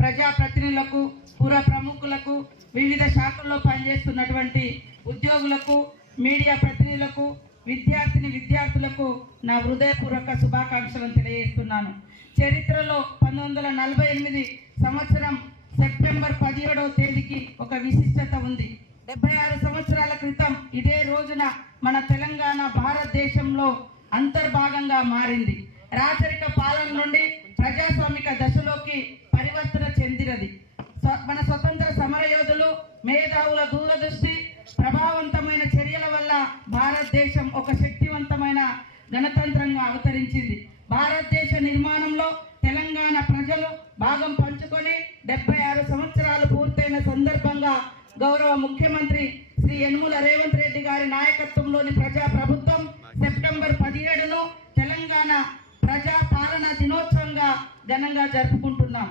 ప్రజాప్రతినిధులకు పుర ప్రముఖులకు వివిధ శాఖల్లో పనిచేస్తున్నటువంటి ఉద్యోగులకు మీడియా ప్రతినిధులకు విద్యార్థులకు నా హృదయపూర్వక శుభాకాంక్షలను తెలియజేస్తున్నాను. చరిత్రలో 1948 సంవత్సరం సెప్టెంబర్ 17వ తేదీకి ఒక విశిష్టత ఉంది. 76 సంవత్సరాల క్రితం ఇదే రోజున మన తెలంగాణ భారతదేశంలో అంతర్భాగంగా మారింది. రాచరిక పాలన నుండి ప్రజాస్వామిక దశలోకి పరివర్తన చెందినది. మన స్వతంత్ర సమరయోధులు మేధావుల దూరదృష్టి ప్రభావవంతమైన చర్యల వల్ల భారతదేశం ఒక శక్తివంతమైన గణతంత్రంగా అవతరించింది. భారతదేశ నిర్మాణంలో తెలంగాణ ప్రజలు భాగం పంచుకొని 76 సంవత్సరాలు పూర్తయిన సందర్భంగా గౌరవ ముఖ్యమంత్రి శ్రీ యనుమల రేవంత్ రెడ్డి గారి నాయకత్వంలోని ప్రజా ప్రభుత్వం సెప్టెంబర్ 17ను తెలంగాణ ప్రజా పాలన దినోత్సవంగా ఘనంగా జరుపుకుంటున్నాం.